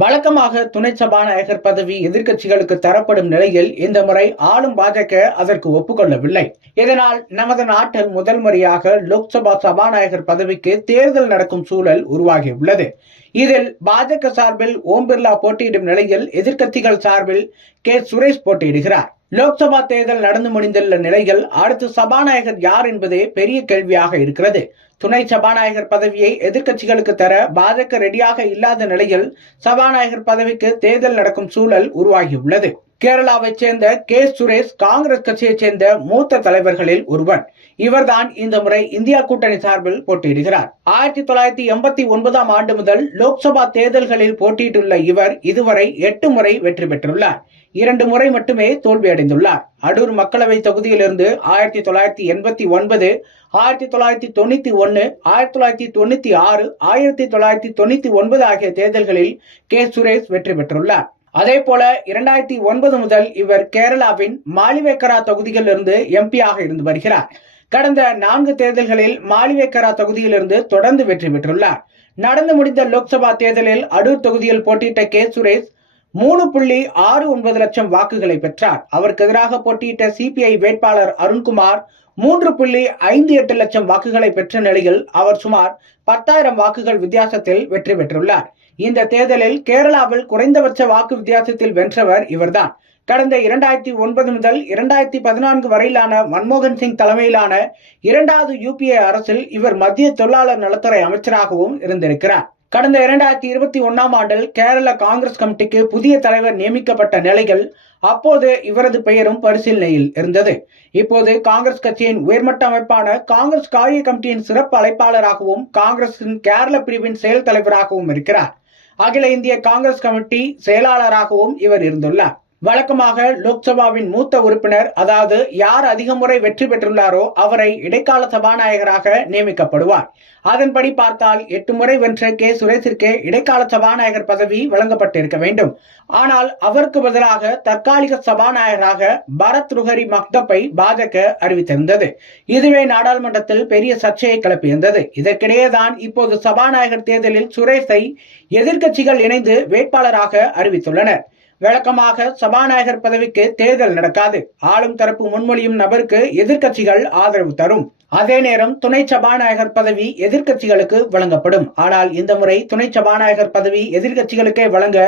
வழக்கமாக துணை சபாநாயகர் பதவி எதிர்க்கட்சிகளுக்கு தரப்படும் நிலையில் இந்த முறை ஆளும் பாஜக அதற்கு ஒப்புக்கொள்ளவில்லை. இதனால் நமது நாட்டில் முதல் முறையாக லோக்சபா சபாநாயகர் பதவிக்கு தேர்தல் நடக்கும் சூழல் உருவாகியுள்ளது. இதில் பாஜக சார்பில் ஓம் பிர்லா போட்டியிடும் நிலையில் எதிர்க்கட்சிகள் சார்பில் கே. சுரேஷ் போட்டியிடுகிறார். லோக்சபா தேர்தல் நடந்து முடிந்துள்ள நிலையில் அடுத்து சபாநாயகர் யார் என்பதே பெரிய கேள்வியாக இருக்கிறது. துணை சபாநாயகர் பதவியை எதிர்க்கட்சிகளுக்கு தர பாஜக ரெடியாக இல்லாத நிலையில் சபாநாயகர் பதவிக்கு தேர்தல் நடக்கும் சூழல் உருவாகியுள்ளது. கேரளாவைச் சேர்ந்த கே. சுரேஷ் காங்கிரஸ் கட்சியைச் சேர்ந்த மூத்த தலைவர்களில் ஒருவன். இவர்தான் இந்த முறை இந்தியா கூட்டணி சார்பில் போட்டியிடுகிறார். ஆயிரத்தி தொள்ளாயிரத்தி எண்பத்தி ஒன்பதாம் ஆண்டு முதல் லோக்சபா தேர்தல்களில் போட்டியிட்டுள்ள இவர் இதுவரை எட்டு முறை வெற்றி பெற்றுள்ளார். இரண்டு முறை மட்டுமே தோல்வியடைந்துள்ளார். அடூர் மக்களவை தொகுதியிலிருந்து ஆயிரத்தி தொள்ளாயிரத்தி எண்பத்தி ஒன்பது ஆயிரத்தி தொள்ளாயிரத்தி தொண்ணூத்தி ஒன்னு ஆயிரத்தி தொள்ளாயிரத்தி தொண்ணூத்தி ஆறு ஆயிரத்தி தொள்ளாயிரத்தி தொண்ணூத்தி ஒன்பது ஆகிய தேர்தல்களில் கே. சுரேஷ் வெற்றி பெற்றுள்ளார். அதே போல இரண்டாயிரத்தி ஒன்பது முதல் இவர் கேரளாவின் மாலிவேக்கரா தொகுதியிலிருந்து எம்பியாக இருந்து வருகிறார். கடந்த நான்கு தேர்தல்களில் மாலிவேக்கரா தொகுதியிலிருந்து தொடர்ந்து வெற்றி பெற்றுள்ளார். நடந்து முடிந்த லோக்சபா தேர்தலில் அடூர் தொகுதியில் போட்டியிட்ட கே. சுரேஷ் மூணு புள்ளி ஆறு ஒன்பது லட்சம் வாக்குகளை பெற்றார். அவருக்கு எதிராக போட்டியிட்ட சிபிஐ வேட்பாளர் அருண்குமார் மூன்று புள்ளி ஐந்து எட்டு லட்சம் வாக்குகளை பெற்ற நிலையில் அவர் சுமார் பத்தாயிரம் வாக்குகள் வித்தியாசத்தில் வெற்றி பெற்றுள்ளார். இந்த தேர்தலில் கேரளாவில் குறைந்தபட்ச வாக்கு வித்தியாசத்தில் வென்றவர் இவர்தான். கடந்த இரண்டாயிரத்தி ஒன்பது முதல் இரண்டாயிரத்தி பதினான்கு வரையிலான மன்மோகன் சிங் தலைமையிலான இரண்டாவது யூபிஏ அரசில் இவர் மத்திய தொழிலாளர் நலத்துறை அமைச்சராகவும் இருந்திருக்கிறார். கடந்த இரண்டாயிரத்தி இருபத்தி ஒன்னாம் ஆண்டில் கேரள காங்கிரஸ் கமிட்டிக்கு புதிய தலைவர் நியமிக்கப்பட்ட நிலையில் அப்போது இவரது பெயரும் பரிசீலனையில் இருந்தது. இப்போது காங்கிரஸ் கட்சியின் உயர்மட்ட அமைப்பான காங்கிரஸ் காரிய கமிட்டியின் சிறப்பு அழைப்பாளராகவும் காங்கிரசின் கேரள பிரிவின் செயல் தலைவராகவும் இருக்கிறார். அகில இந்திய காங்கிரஸ் கமிட்டி செயலாளராகவும் இவர் இருந்துள்ளார். வழக்கமாக லோக்சபாவின் மூத்த உறுப்பினர் அதாவது யார் அதிக முறை வெற்றி பெற்றுள்ளாரோ அவரை இடைக்கால சபாநாயகராக நியமிக்கப்படுவார். அதன்படி பார்த்தால் எட்டு முறை வென்ற கே. சுரேஷிற்கு இடைக்கால சபாநாயகர் பதவி வழங்கப்பட்டிருக்க வேண்டும். ஆனால் அவருக்கு பதிலாக தற்காலிக சபாநாயகராக பரத் ருஹரி மக்தப்பை பாஜக அறிவித்திருந்தது. இதுவே நாடாளுமன்றத்தில் பெரிய சர்ச்சையை கிளப்பியிருந்தது. இதற்கிடையே தான் இப்போது சபாநாயகர் தேர்தலில் சுரேஷை எதிர்க்கட்சிகள் இணைந்து வேட்பாளராக அறிவித்துள்ளனர். வழக்கமாக சபாநாயகர் பதவிக்கு தேர்தல் நடக்காது. ஆளும் தரப்பு முன்மொழியும் நபருக்கு எதிர்க்கட்சிகள் ஆதரவு தரும். அதே நேரம் துணை சபாநாயகர் பதவி எதிர்க்கட்சிகளுக்கு வழங்கப்படும். ஆனால் இந்த முறை துணை சபாநாயகர் பதவி எதிர்க்கட்சிகளுக்கே வழங்க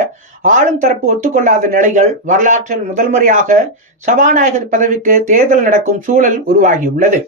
ஆளும் தரப்பு ஒத்துக்கொள்ளாத நிலைகள் வரலாற்றில் முதல் முறையாக சபாநாயகர் பதவிக்கு தேர்தல் நடக்கும் சூழல் உருவாகியுள்ளது.